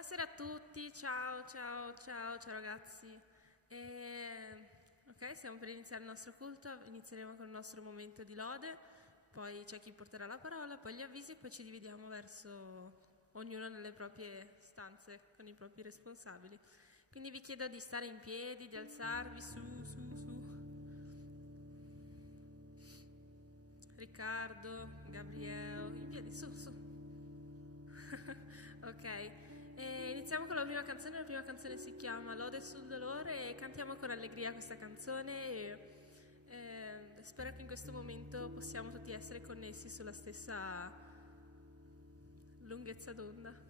Buonasera a tutti, ciao ragazzi. Ok, stiamo per iniziare il nostro culto, inizieremo con il nostro momento di lode, poi c'è chi porterà la parola, poi gli avvisi e poi ci dividiamo verso ognuno nelle proprie stanze con i propri responsabili. Quindi vi chiedo di stare in piedi, di alzarvi su. Riccardo, Gabriele, in piedi, su. Ok. Iniziamo con la prima canzone si chiama Lode sul dolore e cantiamo con allegria questa canzone e spero che in questo momento possiamo tutti essere connessi sulla stessa lunghezza d'onda.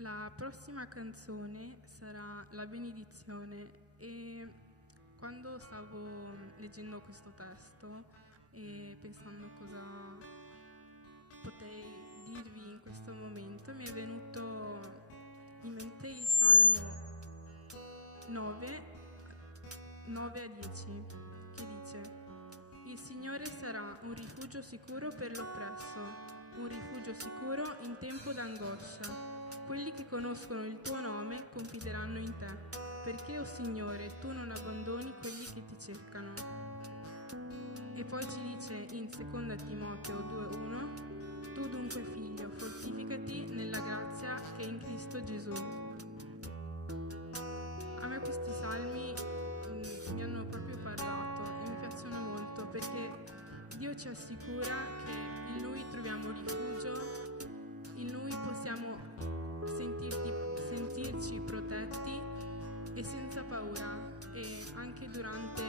La prossima canzone sarà La benedizione e quando stavo leggendo questo testo e pensando cosa potei dirvi in questo momento mi è venuto in mente il Salmo 9 a 10 che dice: Il Signore sarà un rifugio sicuro per l'oppresso, un rifugio sicuro in tempo d'angoscia. Quelli che conoscono il tuo nome confideranno in te, perché, o Signore, tu non abbandoni quelli che ti cercano. E poi ci dice in 2 Timoteo 2,1: Tu dunque, figlio, fortificati nella grazia che è in Cristo Gesù. A me questi salmi mi hanno proprio parlato e mi piacciono molto, perché Dio ci assicura che in Lui troviamo rifugio, in Lui possiamo sentirci protetti e senza paura, e anche durante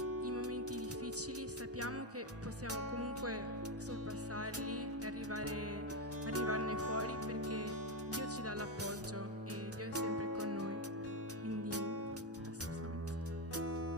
i momenti difficili sappiamo che possiamo comunque sorpassarli e arrivarne fuori, perché Dio ci dà l'appoggio e Dio è sempre con noi. Quindi assolutamente.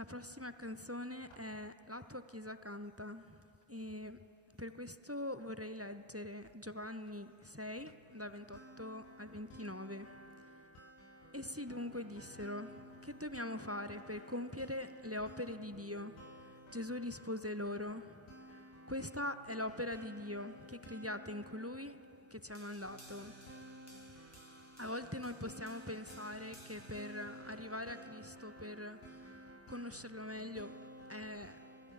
La prossima canzone è La tua chiesa canta e per questo vorrei leggere Giovanni 6 da 28 al 29. Essi dunque dissero: che dobbiamo fare per compiere le opere di Dio? Gesù rispose loro: questa è l'opera di Dio, che crediate in colui che ci ha mandato. A volte noi possiamo pensare che per arrivare a Cristo, per conoscerlo meglio,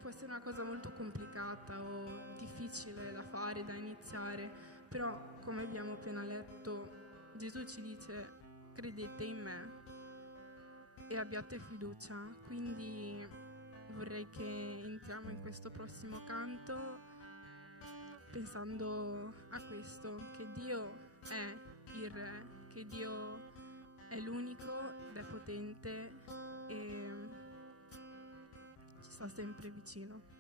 può essere una cosa molto complicata o difficile da fare, da iniziare, però come abbiamo appena letto, Gesù ci dice: credete in me e abbiate fiducia. Quindi vorrei che entriamo in questo prossimo canto pensando a questo, che Dio è il Re, che Dio è l'unico ed è potente e ci sta sempre vicino.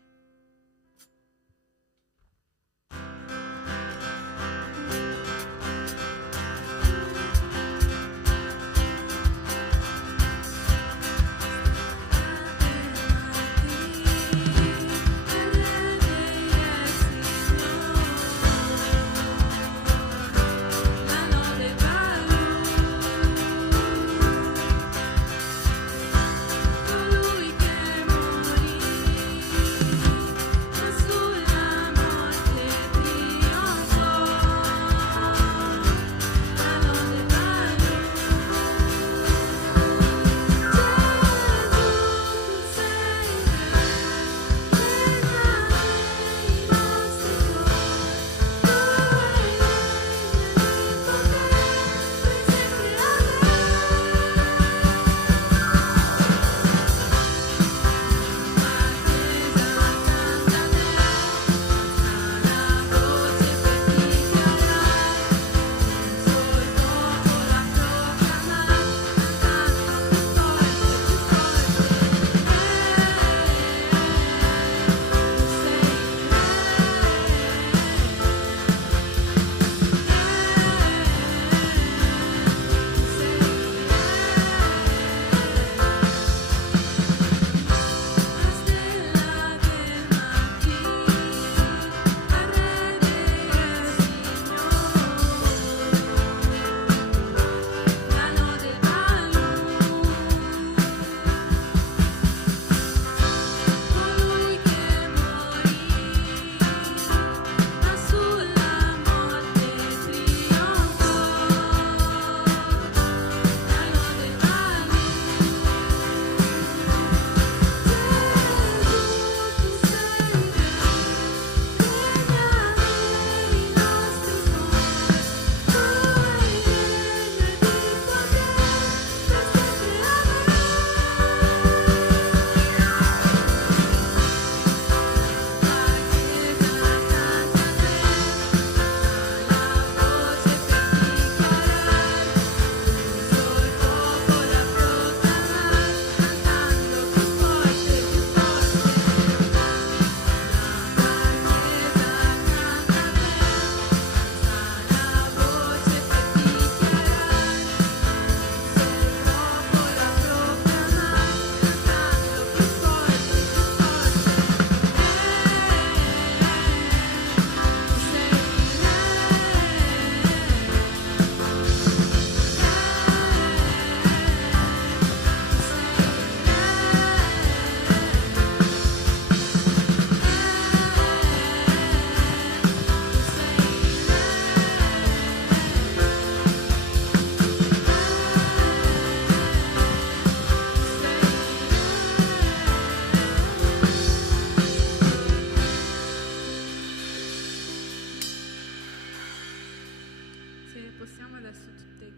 Possiamo adesso tutti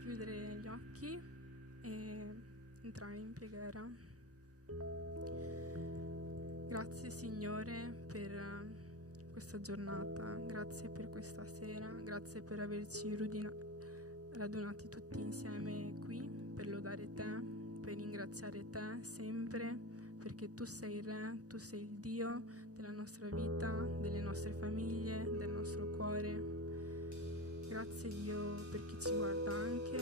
chiudere gli occhi e entrare in preghiera. Grazie Signore per questa giornata, grazie per questa sera, grazie per averci radunati tutti insieme qui per lodare Te, per ringraziare Te sempre, perché Tu sei il Re, Tu sei il Dio della nostra vita, delle nostre famiglie, del nostro cuore. Grazie Dio per chi ci guarda anche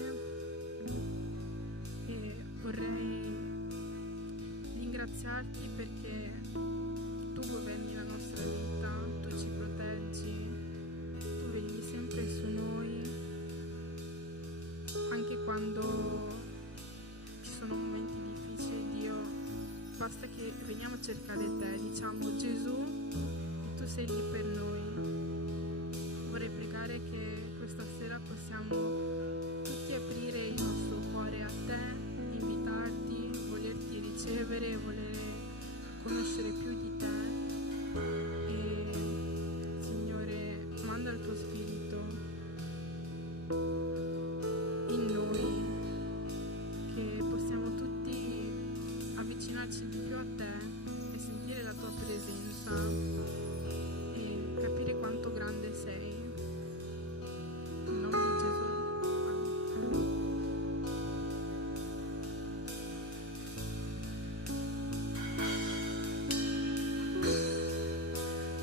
e vorrei ringraziarti perché tu governi la nostra vita, tu ci proteggi, tu vegli sempre su noi, anche quando ci sono momenti difficili, Dio, basta che veniamo a cercare te, diciamo Gesù, tu sei lì per noi. Vorrei pregare che questa sera possiamo tutti aprire il nostro cuore a te, invitarti, volerti ricevere, volere conoscere più di te. E Signore, manda il tuo Spirito in noi, che possiamo tutti avvicinarci di più a te e sentire la tua presenza e capire quanto grande sei. In nome di Gesù.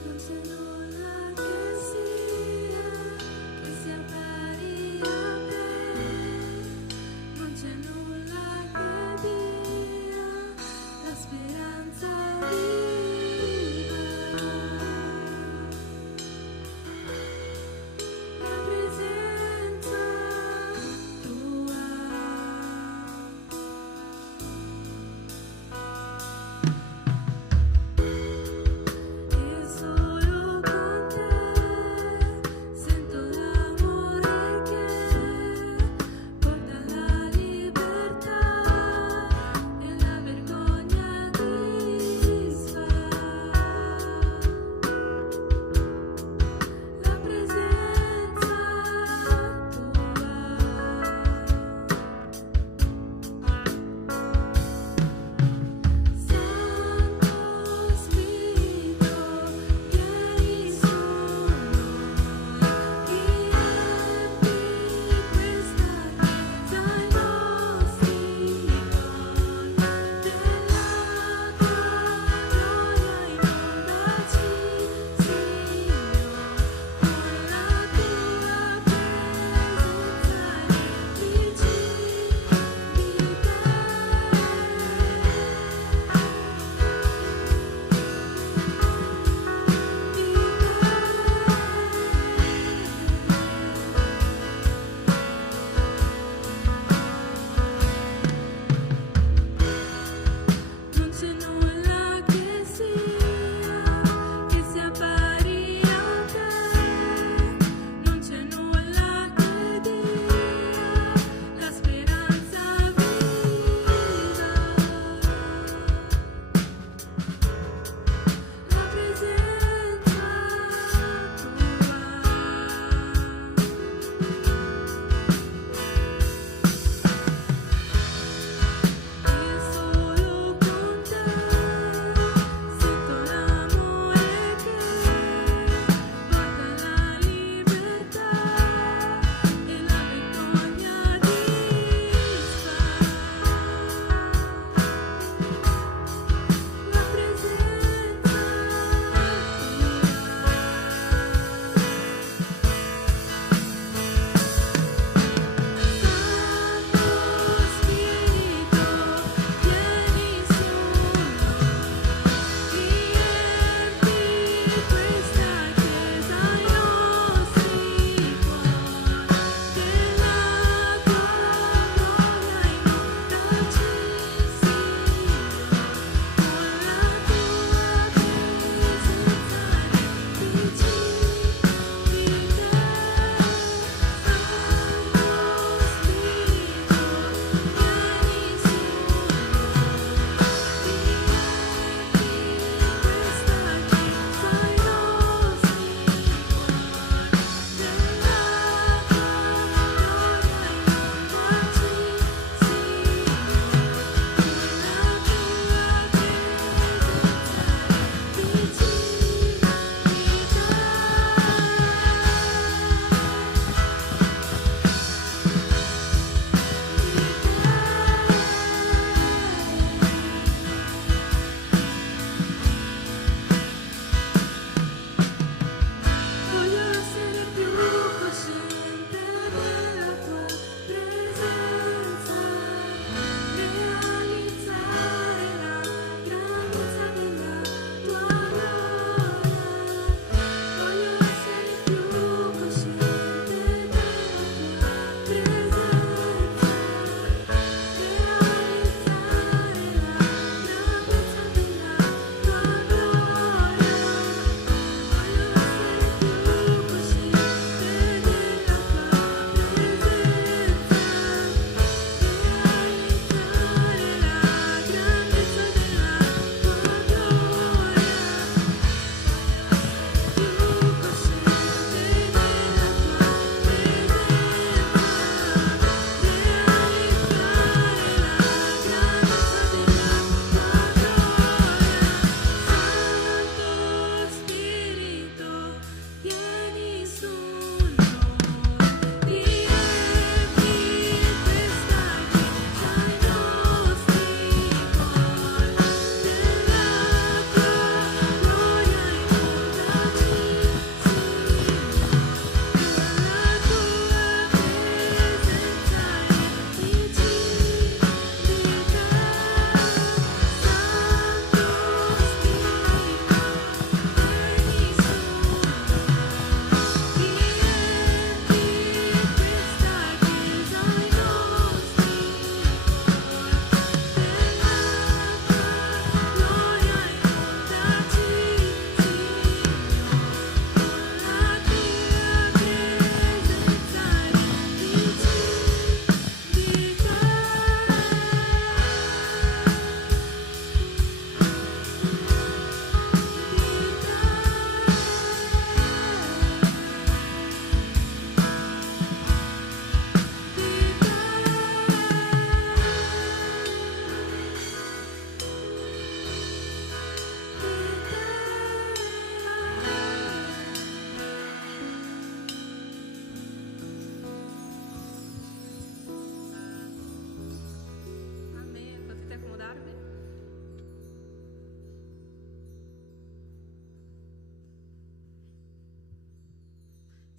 Non c'è nulla che sia pari a te, non c'è nulla che dia la speranza viva, la presenza tua. E solo con te sento l'amore che porta la libertà.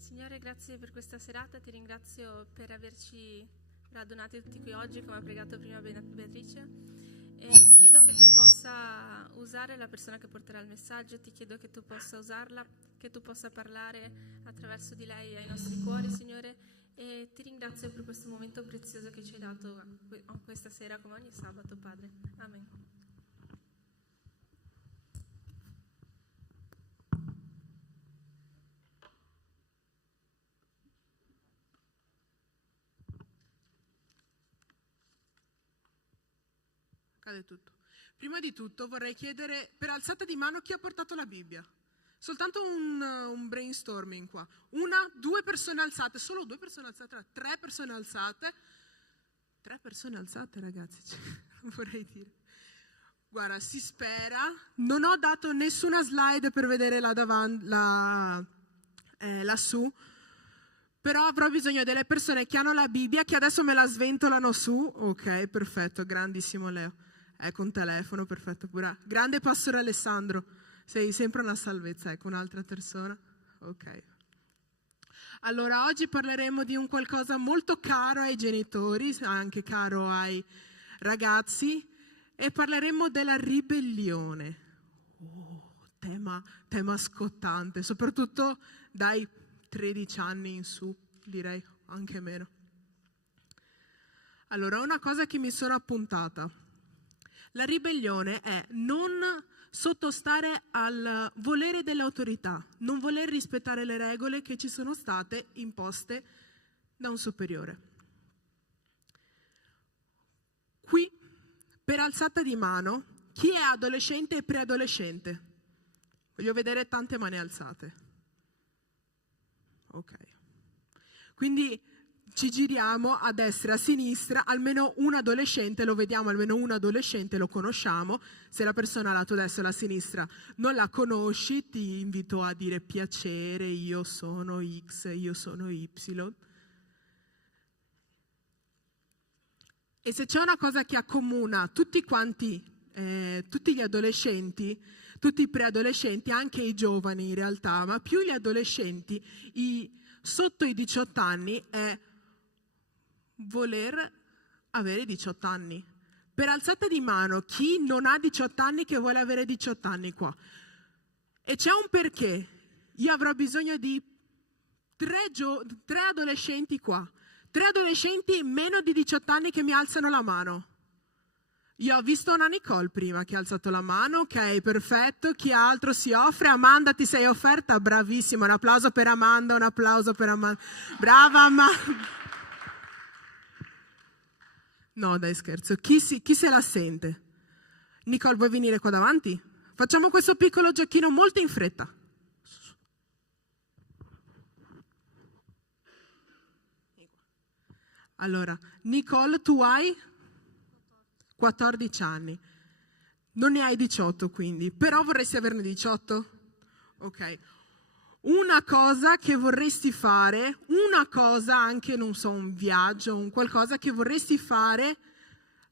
Signore, grazie per questa serata, ti ringrazio per averci radunati tutti qui oggi, come ha pregato prima Beatrice, e ti chiedo che tu possa usare la persona che porterà il messaggio, ti chiedo che tu possa usarla, che tu possa parlare attraverso di lei ai nostri cuori, Signore, e ti ringrazio per questo momento prezioso che ci hai dato questa sera, come ogni sabato, Padre. Amen. Cade tutto. Prima di tutto vorrei chiedere per alzata di mano chi ha portato la Bibbia. Soltanto un brainstorming qua. 1, 2 persone alzate, solo 2 persone alzate, 3 persone alzate. 3 persone alzate, ragazzi, vorrei dire. Guarda, si spera. Non ho dato nessuna slide per vedere là davanti, lassù. Però avrò bisogno delle persone che hanno la Bibbia, che adesso me la sventolano su. Ok, perfetto, grandissimo Leo. Ecco un telefono, perfetto pure. Grande Pastore Alessandro, sei sempre una salvezza, ecco un'altra persona. Ok. Allora, oggi parleremo di un qualcosa molto caro ai genitori, anche caro ai ragazzi, e parleremo della ribellione. Tema scottante, soprattutto dai 13 anni in su, direi anche meno. Allora, una cosa che mi sono appuntata. La ribellione è non sottostare al volere dell'autorità, non voler rispettare le regole che ci sono state imposte da un superiore. Qui, per alzata di mano, chi è adolescente e preadolescente? Voglio vedere tante mani alzate. Ok. Quindi ci giriamo a destra e a sinistra, almeno un adolescente lo vediamo, almeno un adolescente lo conosciamo. Se la persona alla tua destra o alla sinistra non la conosci, ti invito a dire piacere, io sono X, io sono Y. E se c'è una cosa che accomuna tutti quanti, tutti gli adolescenti, tutti i preadolescenti, anche i giovani in realtà, ma più gli adolescenti, sotto i 18 anni, è voler avere 18 anni. Per alzata di mano, chi non ha 18 anni che vuole avere 18 anni qua? E c'è un perché. Io avrò bisogno di 3 adolescenti qua. 3 adolescenti meno di 18 anni che mi alzano la mano. Io ho visto una Nicole prima che ha alzato la mano, ok, perfetto. Chi altro si offre? Amanda, ti sei offerta? Bravissima, un applauso per Amanda, un applauso per Amanda. Brava Amanda. No, dai, scherzo. Chi se la sente? Nicole, vuoi venire qua davanti? Facciamo questo piccolo giochino molto in fretta. Allora, Nicole, tu hai 14 anni. Non ne hai 18 quindi, però vorresti averne 18? Ok. Una cosa che vorresti fare, una cosa anche, non so, un viaggio, un qualcosa che vorresti fare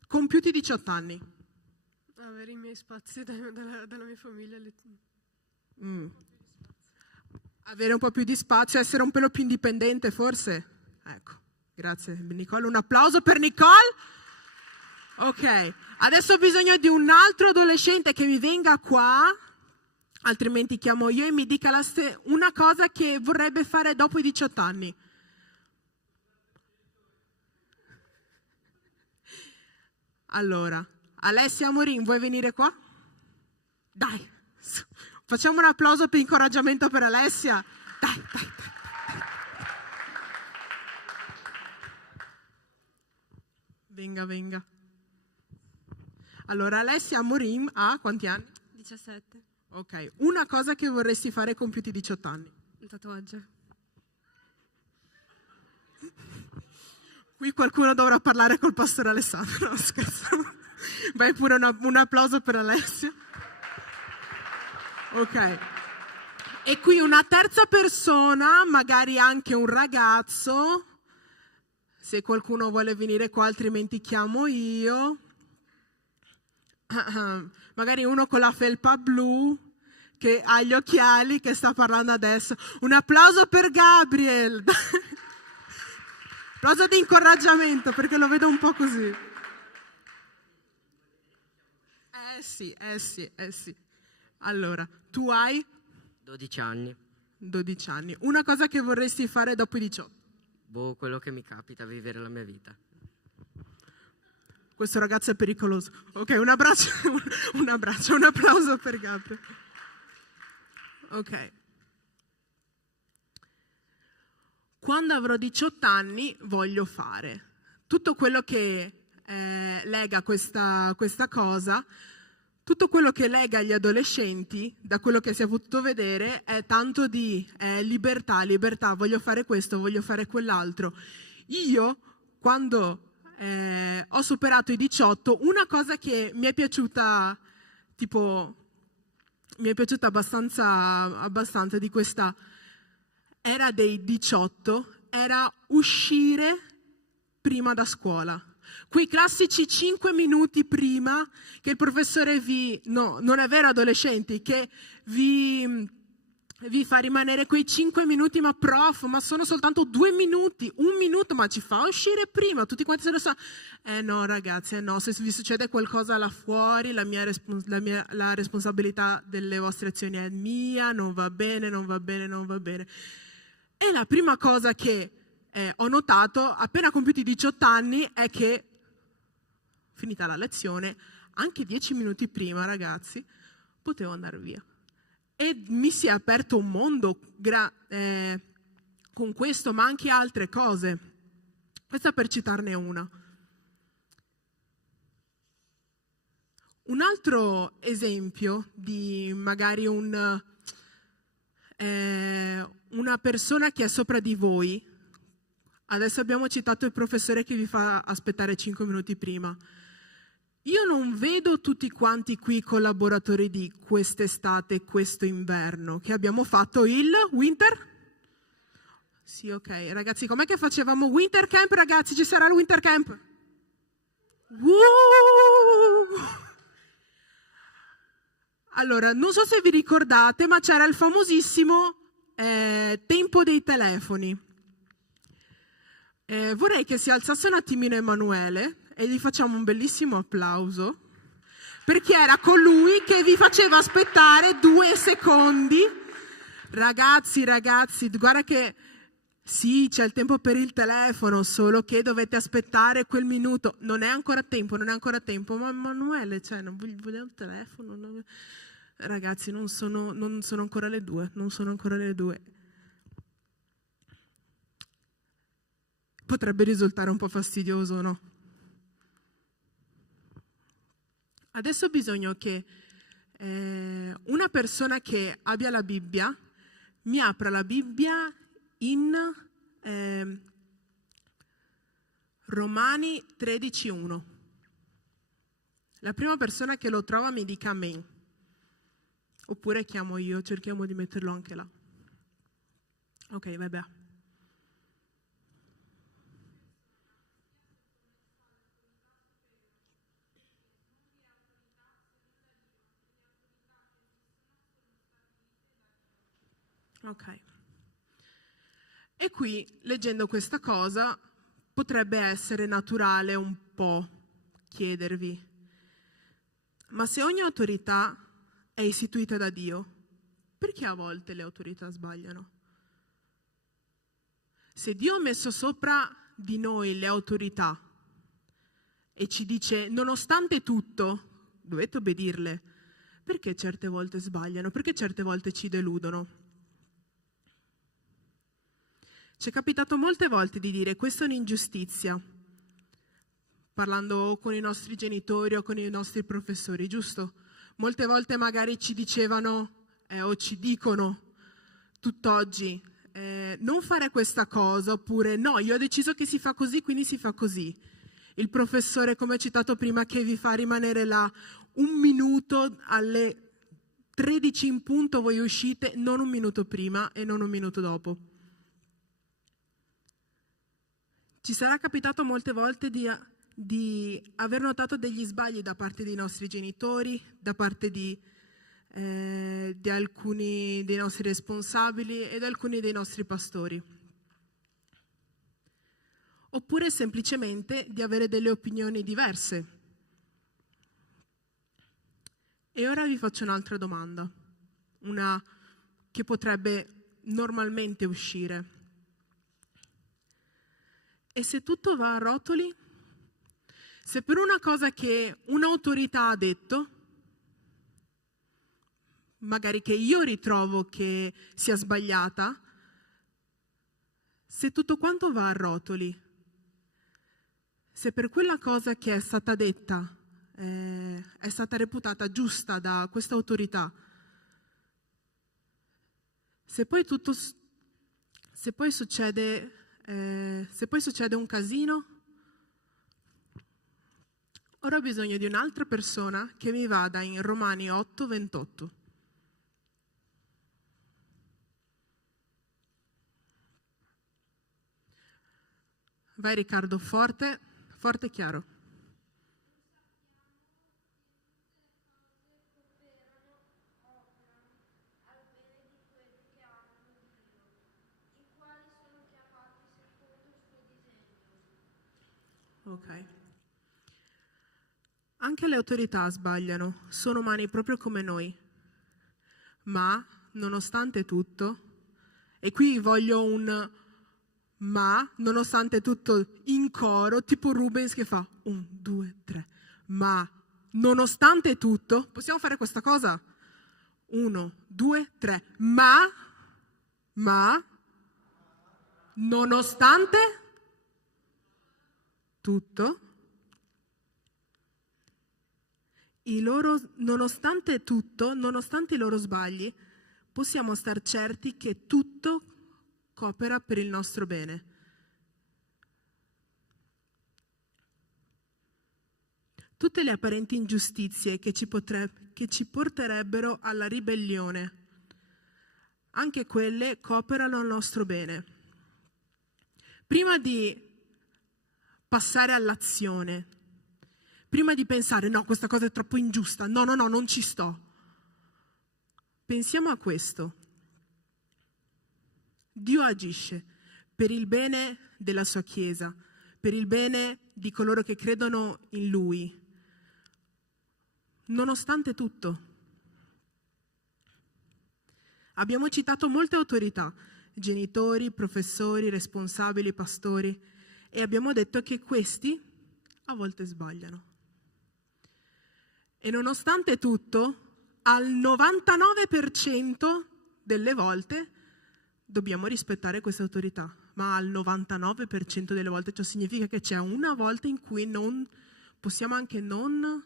compiuti 18 anni. Avere i miei spazi dalla mia famiglia. Avere un po' più di spazio, essere un pelo più indipendente forse? Ecco, grazie Nicole, un applauso per Nicole. Ok, adesso ho bisogno di un altro adolescente che mi venga qua, altrimenti chiamo io, e mi dica una cosa che vorrebbe fare dopo i 18 anni. Allora, Alessia Amorin, vuoi venire qua? Dai, facciamo un applauso per incoraggiamento per Alessia. Dai. Venga. Allora, Alessia Amorin ha quanti anni? 17. Ok, una cosa che vorresti fare compiuti 18 anni. Un tatuaggio. Qui qualcuno dovrà parlare col pastore Alessandro, no scherzo. Vai pure un applauso per Alessia. Ok. E qui una terza persona, magari anche un ragazzo, se qualcuno vuole venire qua, altrimenti chiamo io. Magari uno con la felpa blu, che ha gli occhiali, che sta parlando adesso. Un applauso per Gabriel. Applauso di incoraggiamento, perché lo vedo un po' così. Sì. Allora, tu hai 12 anni. 12 anni. Una cosa che vorresti fare dopo i 18? Quello che mi capita, vivere la mia vita. Questo ragazzo è pericoloso. Ok, un applauso per Gabriel. Ok. Quando avrò 18 anni voglio fare tutto quello che lega questa cosa, tutto quello che lega gli adolescenti, da quello che si è potuto vedere, è tanto di libertà, voglio fare questo, voglio fare quell'altro. Io, quando ho superato i 18, una cosa che mi è piaciuta, abbastanza di questa era dei 18, era uscire prima da scuola. Quei classici 5 minuti prima che il professore non è vero adolescenti, che vi fa rimanere quei 5 minuti, ma prof, ma sono soltanto 2 minuti, 1 minuto, ma ci fa uscire prima, tutti quanti se lo sanno. No ragazzi, no, se vi succede qualcosa là fuori, la responsabilità delle vostre azioni è mia, non va bene. E la prima cosa che ho notato, appena compiuti i 18 anni, è che, finita la lezione, anche 10 minuti prima, ragazzi, potevo andare via. E mi si è aperto un mondo con questo, ma anche altre cose. Questa per citarne una. Un altro esempio di magari una persona che è sopra di voi. Adesso abbiamo citato il professore che vi fa aspettare 5 minuti prima. Io non vedo tutti quanti qui collaboratori di quest'estate, questo inverno, che abbiamo fatto il winter? Sì, ok. Ragazzi, com'è che facevamo winter camp, ragazzi? Ci sarà il winter camp? Allora, non so se vi ricordate, ma c'era il famosissimo tempo dei telefoni. Vorrei che si alzasse un attimino Emanuele e gli facciamo un bellissimo applauso, perché era colui che vi faceva aspettare 2 secondi. Ragazzi, guarda che sì, c'è il tempo per il telefono, solo che dovete aspettare quel minuto. Non è ancora tempo, ma Emanuele, non vogliamo il telefono? Ragazzi, non sono ancora le 2, Potrebbe risultare un po' fastidioso, no? Adesso ho bisogno che una persona che abbia la Bibbia mi apra la Bibbia in Romani 13:1. La prima persona che lo trova mi dica amen. Oppure chiamo io, cerchiamo di metterlo anche là. Ok, vabbè. Ok. E qui, leggendo questa cosa, potrebbe essere naturale un po' chiedervi: ma se ogni autorità è istituita da Dio, perché a volte le autorità sbagliano? Se Dio ha messo sopra di noi le autorità e ci dice, nonostante tutto, dovete obbedirle, perché certe volte sbagliano? Perché certe volte ci deludono? Ci è capitato molte volte di dire questa è un'ingiustizia, parlando con i nostri genitori o con i nostri professori, giusto? Molte volte magari ci dicevano o ci dicono tutt'oggi non fare questa cosa, oppure no, io ho deciso che si fa così, quindi si fa così. Il professore, come citato prima, che vi fa rimanere là 1 minuto, alle 13 in punto voi uscite, non 1 minuto prima e non 1 minuto dopo. Ci sarà capitato molte volte di aver notato degli sbagli da parte dei nostri genitori, da parte di di alcuni dei nostri responsabili e di alcuni dei nostri pastori. Oppure semplicemente di avere delle opinioni diverse. E ora vi faccio un'altra domanda, una che potrebbe normalmente uscire. E se tutto va a rotoli? Se per una cosa che un'autorità ha detto, magari che io ritrovo che sia sbagliata, se tutto quanto va a rotoli, se per quella cosa che è stata detta è stata reputata giusta da questa autorità, se poi succede un casino, ora ho bisogno di un'altra persona che mi vada in Romani 8:28. Vai Riccardo, forte, forte e chiaro. Ok. Anche le autorità sbagliano, sono umani proprio come noi. Ma, nonostante tutto, e qui voglio un ma, nonostante tutto in coro, tipo Rubens che fa 1, 2, 3. Ma, nonostante tutto, possiamo fare questa cosa? 1, 2, 3. Ma, nonostante tutto, nonostante tutto, nonostante i loro sbagli, possiamo star certi che tutto coopera per il nostro bene. Tutte le apparenti ingiustizie che ci porterebbero alla ribellione, anche quelle cooperano al nostro bene. Prima di passare all'azione, prima di pensare no, questa cosa è troppo ingiusta, no, non ci sto, pensiamo a questo. Dio agisce per il bene della sua Chiesa, per il bene di coloro che credono in Lui, nonostante tutto. Abbiamo citato molte autorità, genitori, professori, responsabili, pastori, e abbiamo detto che questi a volte sbagliano. E nonostante tutto, al 99% delle volte dobbiamo rispettare questa autorità, ma al 99% delle volte ciò significa che c'è una volta in cui non possiamo anche non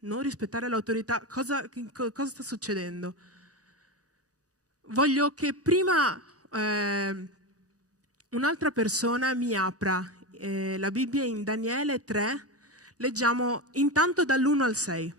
rispettare l'autorità. Cosa sta succedendo? Voglio che prima un'altra persona mi apra la Bibbia in Daniele 3, leggiamo intanto dall'1 al 6.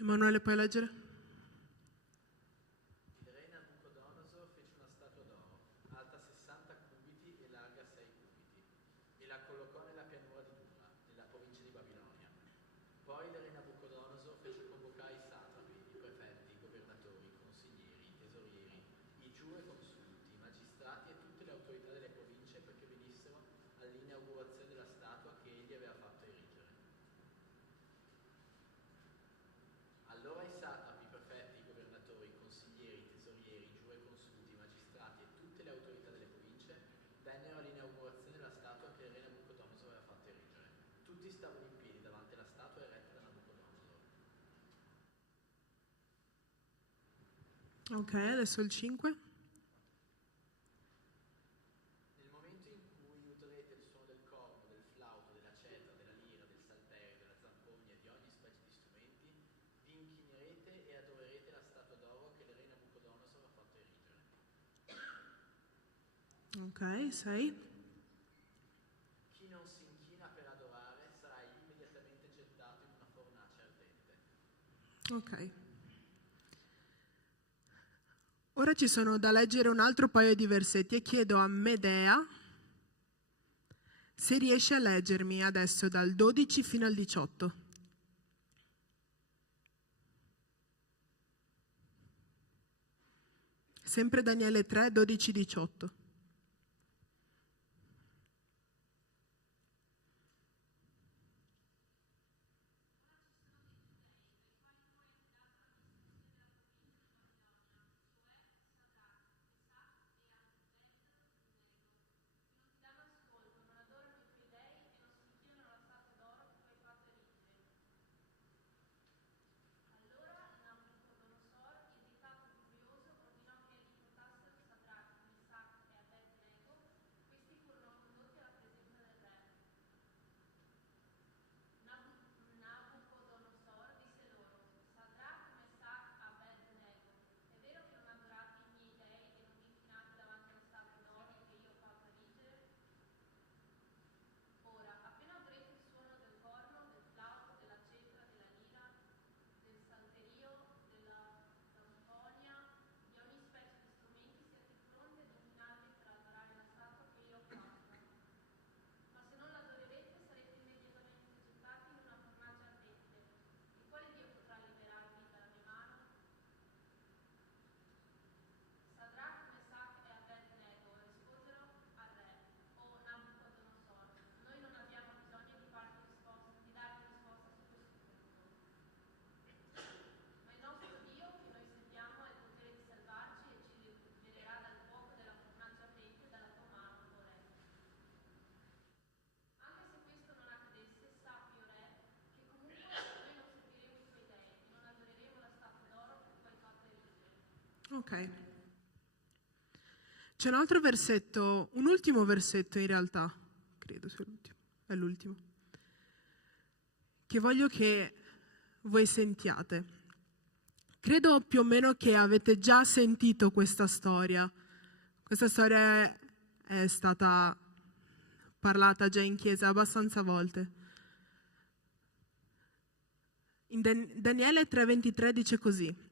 Emanuele, puoi leggere? Il re Nabucodonosor fece una statua d'oro, alta 60 cubiti e larga 6 cubiti, e la collocò nella pianura di Dura, nella provincia di Babilonia. Poi il re Nabucodonosor fece convocare i satrapi, i prefetti, i governatori, i consiglieri, i tesorieri, i giureconsulti, i magistrati e tutte le autorità delle province perché venissero all'inaugurazione della statua che egli aveva fatto erigere. Allora i satrapi, i prefetti, i governatori, i consiglieri, i tesorieri, i giureconsulti, i magistrati e tutte le autorità delle province vennero all'inaugurazione della statua che il re Nabucodonosor aveva fatto erigere. Tutti stavano in piedi davanti alla statua eretta da Nabucodonosor. Ok, adesso il 5. Nel momento in cui udrete il suono del corno, del flauto, della cetra, della lira, del salterio, della zampogna e di ogni specie di strumenti, vi inchinerete e adorerete la statua d'oro che il re Nabucodonosor ha fatto erigere. Ok, 6. Chi non si inchina per adorare sarà immediatamente gettato in una fornace ardente. Ok. Ora ci sono da leggere un altro paio di versetti e chiedo a Medea se riesce a leggermi adesso dal 12 fino al 18. Sempre Daniele 3, 12, 18. Ok. C'è un altro versetto, un ultimo versetto in realtà, credo sia l'ultimo, è l'ultimo, che voglio che voi sentiate. Credo più o meno che avete già sentito questa storia. Questa storia è stata parlata già in chiesa abbastanza volte. In Daniele 3,23 dice così: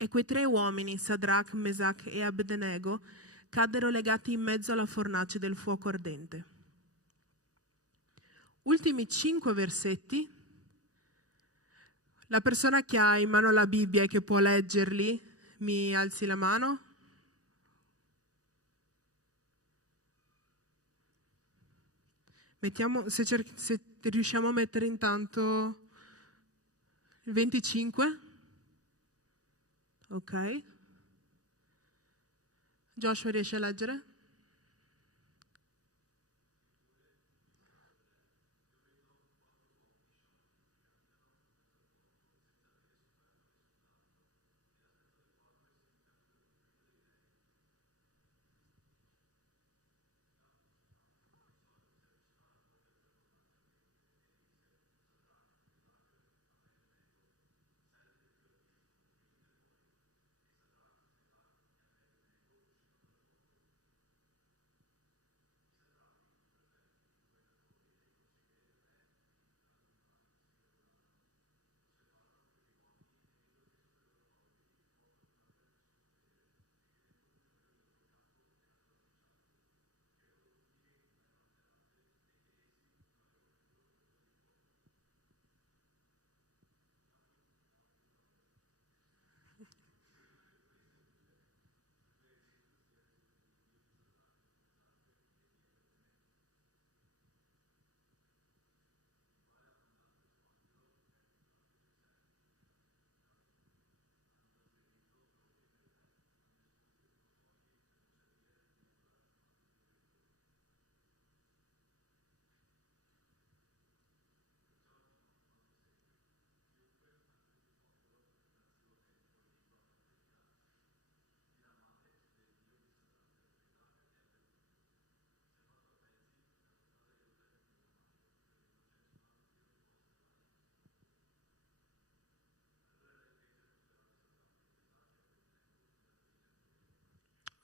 e quei 3 uomini, Sadrach, Mesach e Abednego, caddero legati in mezzo alla fornace del fuoco ardente. Ultimi 5 versetti. La persona che ha in mano la Bibbia e che può leggerli, mi alzi la mano. Mettiamo, se riusciamo a mettere intanto il 25. Ok. Joshua riesce a leggere?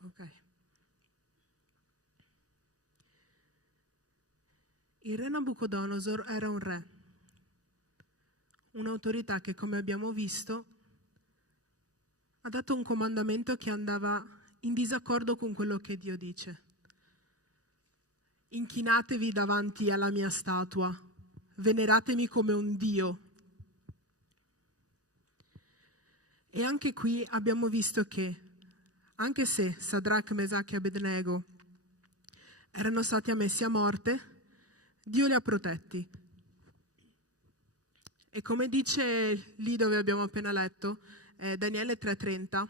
Ok. Il re Nabucodonosor era un re, un'autorità che, come abbiamo visto, ha dato un comandamento che andava in disaccordo con quello che Dio dice. Inchinatevi davanti alla mia statua, veneratemi come un Dio. E anche qui abbiamo visto che, anche se Sadrach, Mesach e Abednego erano stati ammessi a morte, Dio li ha protetti. E come dice lì dove abbiamo appena letto, Daniele 3,30,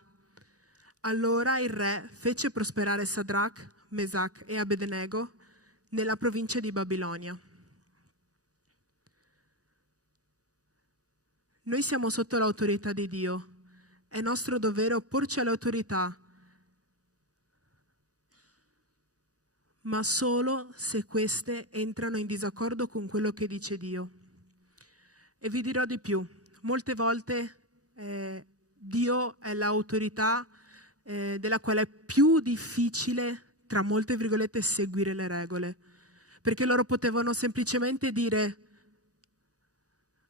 allora il re fece prosperare Sadrach, Mesach e Abednego nella provincia di Babilonia. Noi siamo sotto l'autorità di Dio. È nostro dovere opporci alle autorità, ma solo se queste entrano in disaccordo con quello che dice Dio. E vi dirò di più, molte volte Dio è l'autorità della quale è più difficile, tra molte virgolette, seguire le regole, perché loro potevano semplicemente dire: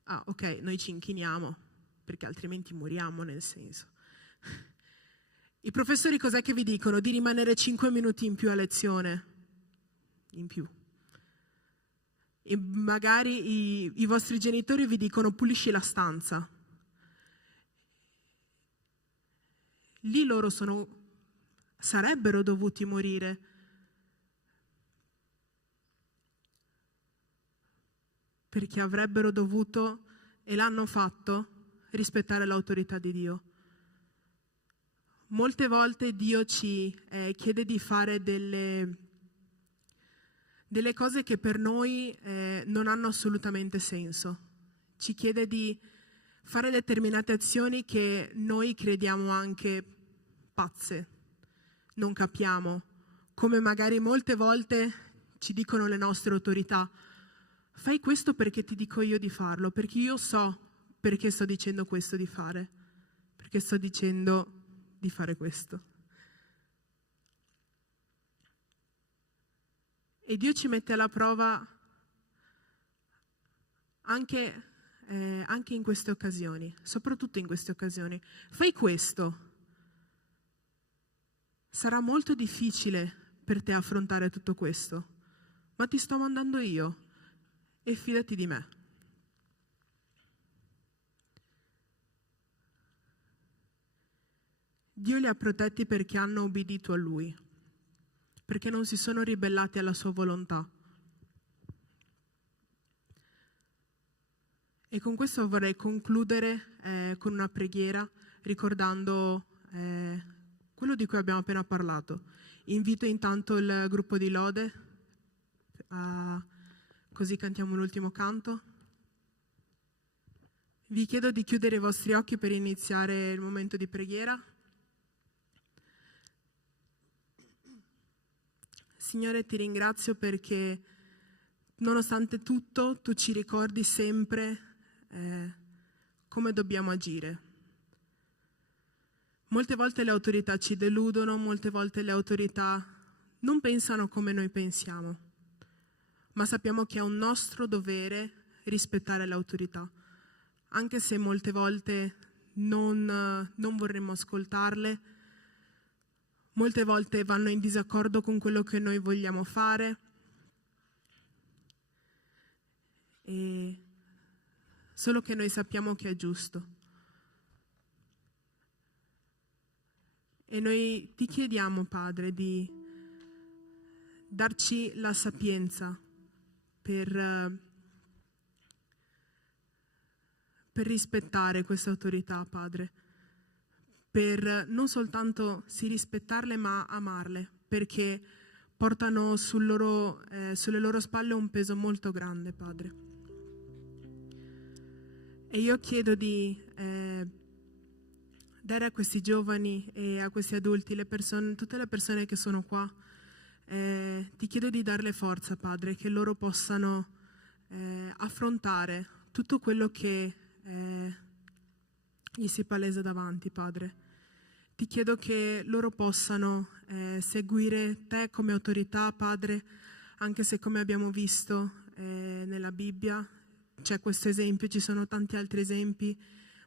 ah, ok, noi ci inchiniamo, perché altrimenti moriamo, nel senso. I professori cos'è che vi dicono? Di rimanere 5 minuti in più a lezione, in più. E magari i vostri genitori vi dicono: pulisci la stanza. Lì loro sarebbero dovuti morire. Perché avrebbero dovuto, e l'hanno fatto, rispettare l'autorità di Dio. Molte volte Dio ci chiede di fare delle cose che per noi non hanno assolutamente senso. Ci chiede di fare determinate azioni che noi crediamo anche pazze, non capiamo, come magari molte volte ci dicono le nostre autorità: fai questo perché ti dico io di farlo, perché io so perché sto dicendo questo di fare, perché sto dicendo di fare questo. E Dio ci mette alla prova anche in queste occasioni, soprattutto in queste occasioni. Fai questo. Sarà molto difficile per te affrontare tutto questo, ma ti sto mandando io e fidati di me. Dio li ha protetti perché hanno obbedito a Lui, perché non si sono ribellati alla sua volontà. E con questo vorrei concludere con una preghiera, ricordando quello di cui abbiamo appena parlato. Invito intanto il gruppo di lode, così cantiamo l'ultimo canto. Vi chiedo di chiudere i vostri occhi per iniziare il momento di preghiera. Signore, ti ringrazio perché nonostante tutto tu ci ricordi sempre come dobbiamo agire. Molte volte le autorità ci deludono, molte volte le autorità non pensano come noi pensiamo, ma sappiamo che è un nostro dovere rispettare l'autorità, anche se molte volte non vorremmo ascoltarle, molte volte vanno in disaccordo con quello che noi vogliamo fare. E solo che noi sappiamo che è giusto. E noi ti chiediamo, Padre, di darci la sapienza per rispettare queste autorità, Padre, per non soltanto rispettarle ma amarle, perché portano sulle loro spalle un peso molto grande, Padre. E io chiedo di dare a questi giovani e a questi adulti, tutte le persone che sono qua, ti chiedo di darle forza, Padre, che loro possano affrontare tutto quello che gli si palesa davanti, Padre. Ti chiedo che loro possano seguire te come autorità, Padre, anche se, come abbiamo visto, nella Bibbia, c'è questo esempio, ci sono tanti altri esempi.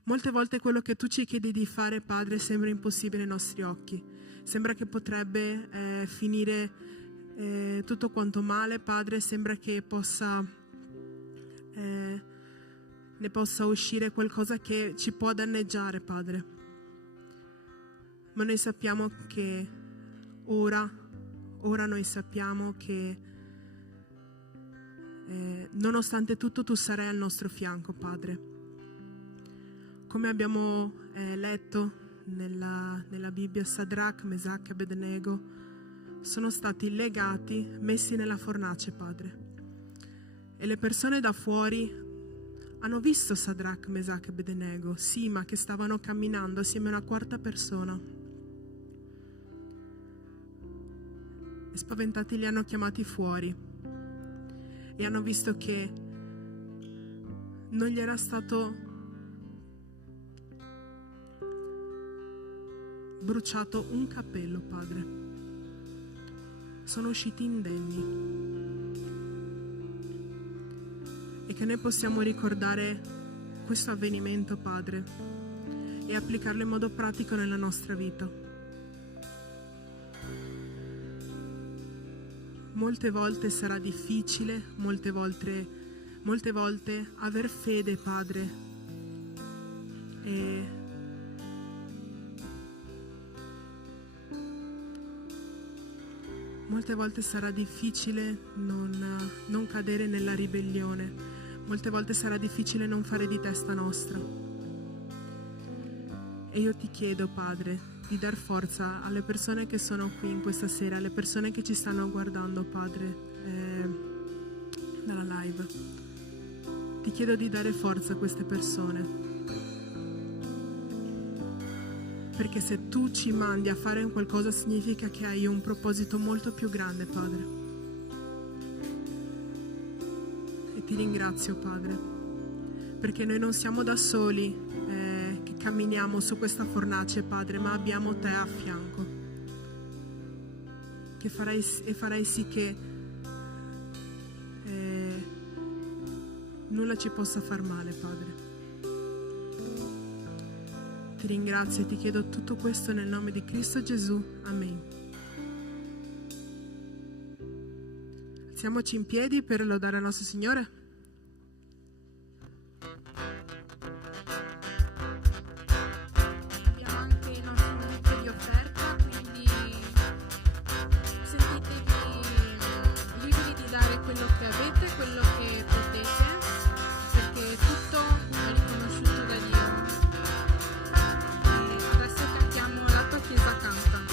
Molte volte quello che tu ci chiedi di fare, Padre, sembra impossibile ai nostri occhi. Sembra che potrebbe finire tutto quanto male, Padre. Sembra che ne possa uscire qualcosa che ci può danneggiare, Padre. Ma noi sappiamo che ora noi sappiamo che nonostante tutto tu sarai al nostro fianco, Padre. Come abbiamo letto nella Bibbia, Sadrach, Mesach e Abednego sono stati legati, messi nella fornace, Padre. E le persone da fuori hanno visto Sadrach, Mesach e Abednego, sì, ma che stavano camminando assieme a una quarta persona. E spaventati li hanno chiamati fuori e hanno visto che non gli era stato bruciato un capello, Padre. Sono usciti indenni. E che noi possiamo ricordare questo avvenimento, Padre, e applicarlo in modo pratico nella nostra vita. Molte volte sarà difficile, molte volte aver fede, Padre, e molte volte sarà difficile non cadere nella ribellione. Molte volte sarà difficile non fare di testa nostra. E io ti chiedo, Padre, di dar forza alle persone che sono qui in questa sera, alle persone che ci stanno guardando, Padre, dalla live. Ti chiedo di dare forza a queste persone. Perché se tu ci mandi a fare un qualcosa significa che hai un proposito molto più grande, Padre. E ti ringrazio, Padre, perché noi non siamo da soli che camminiamo su questa fornace, Padre, ma abbiamo te a fianco, che farai sì che nulla ci possa far male, Padre. Ti ringrazio e ti chiedo tutto questo nel nome di Cristo Gesù. Amen. Alziamoci in piedi per lodare il nostro Signore. Abbiamo anche il nostro momento di offerta, quindi sentitevi liberi di dare quello che avete, quello che potete, perché tutto è riconosciuto da Dio. Adesso cantiamo La tua chiesa canta.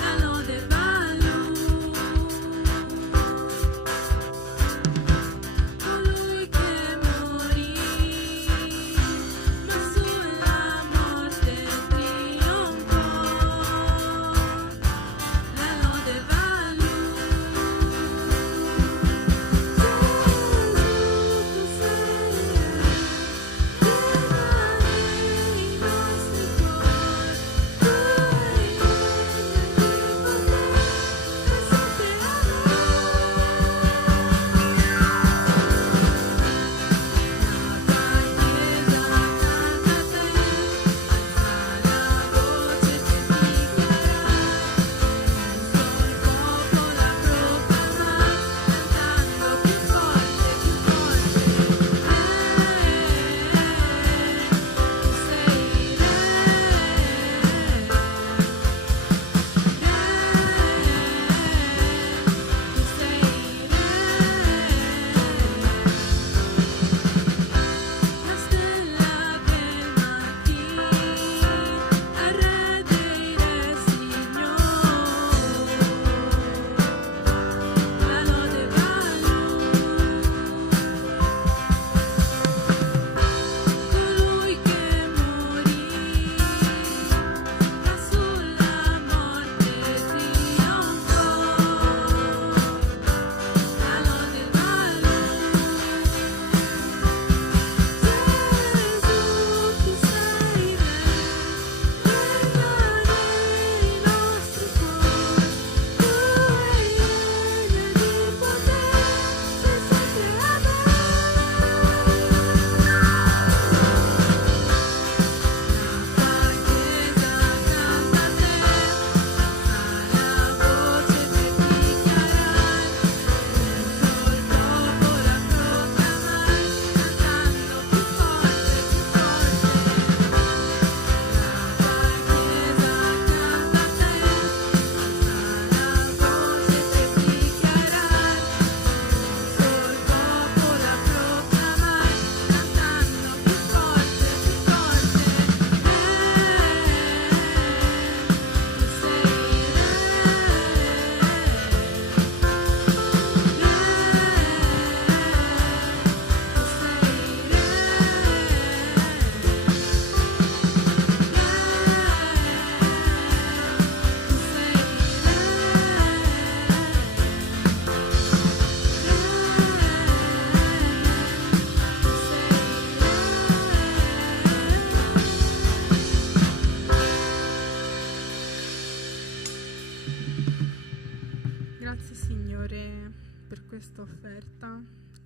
La lode va a Lui.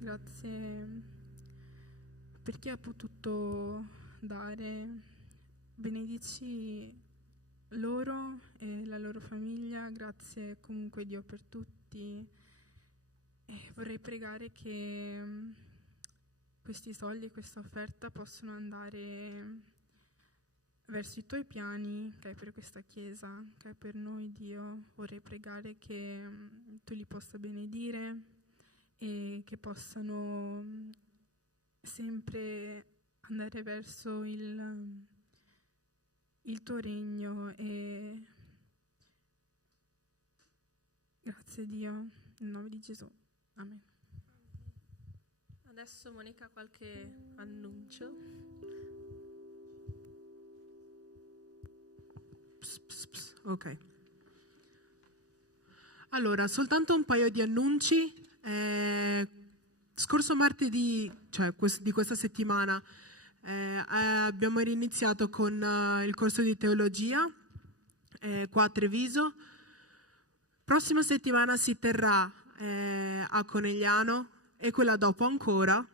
grazie per chi ha potuto dare. Benedici loro e la loro famiglia, grazie comunque Dio per tutti. E vorrei pregare che questi soldi, questa offerta possano andare verso i tuoi piani che hai per questa chiesa, che hai per noi, Dio. Vorrei pregare che tu li possa benedire e che possano sempre andare verso il tuo regno. E grazie Dio, nel nome di Gesù, amen. Adesso Monica ha qualche annuncio. Ok. Allora, soltanto un paio di annunci. Scorso martedì, cioè di questa settimana, abbiamo riniziato con il corso di teologia qua a Treviso. Prossima settimana si terrà a Conegliano e quella dopo ancora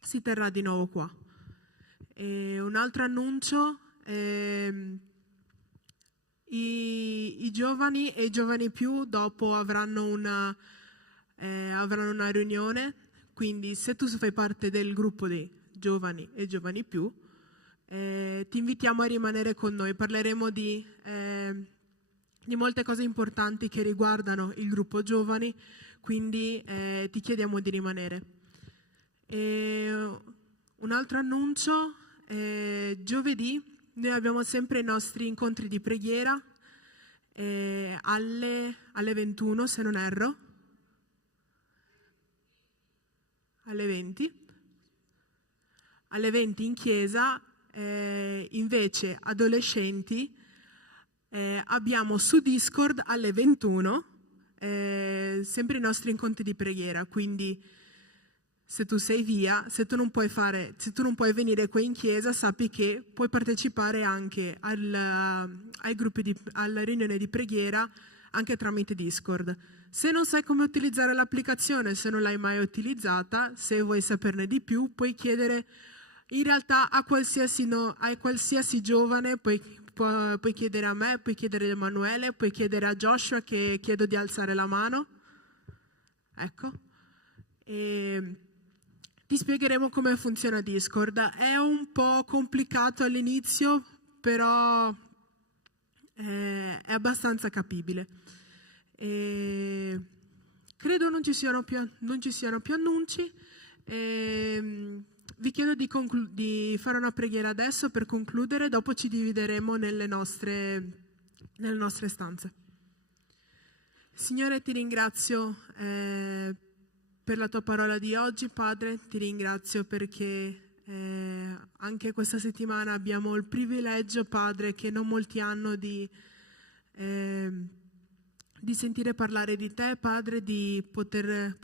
si terrà di nuovo qua. E un altro annuncio, i giovani e i giovani più dopo avranno una riunione, quindi se tu fai parte del gruppo dei giovani e giovani più, ti invitiamo a rimanere con noi. Parleremo di molte cose importanti che riguardano il gruppo giovani, quindi ti chiediamo di rimanere. E un altro annuncio, giovedì noi abbiamo sempre i nostri incontri di preghiera alle 21, se non erro, alle 20 in chiesa. Invece adolescenti abbiamo su Discord alle 21 sempre i nostri incontri di preghiera, quindi se tu sei via, se tu non puoi venire qui in chiesa, sappi che puoi partecipare anche alla riunione di preghiera anche tramite Discord. Se non sai come utilizzare l'applicazione, se non l'hai mai utilizzata, se vuoi saperne di più, puoi chiedere in realtà a qualsiasi giovane, puoi chiedere a me, puoi chiedere a Emanuele, puoi chiedere a Joshua, che chiedo di alzare la mano. Ecco. E ti spiegheremo come funziona Discord. È un po' complicato all'inizio, però è abbastanza capibile. E credo non ci siano più annunci. Vi chiedo di fare una preghiera adesso per concludere, dopo ci divideremo nelle nostre stanze. Signore, ti ringrazio per la tua parola di oggi, Padre. Ti ringrazio perché anche questa settimana abbiamo il privilegio, Padre, che non molti hanno di sentire parlare di te, Padre, di poter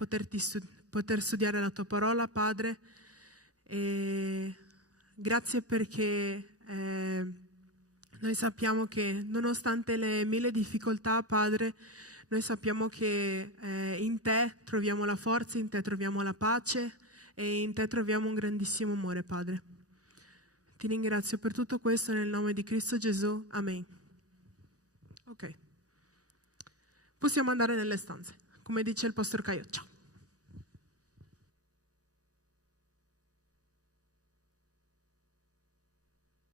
studiare la tua parola, Padre. E grazie perché noi sappiamo che nonostante le mille difficoltà, Padre, noi sappiamo che in te troviamo la forza, in te troviamo la pace e in te troviamo un grandissimo amore, Padre. Ti ringrazio per tutto questo nel nome di Cristo Gesù. Amen. Ok. Possiamo andare nelle stanze, come dice il Pastor Caio. Ciao.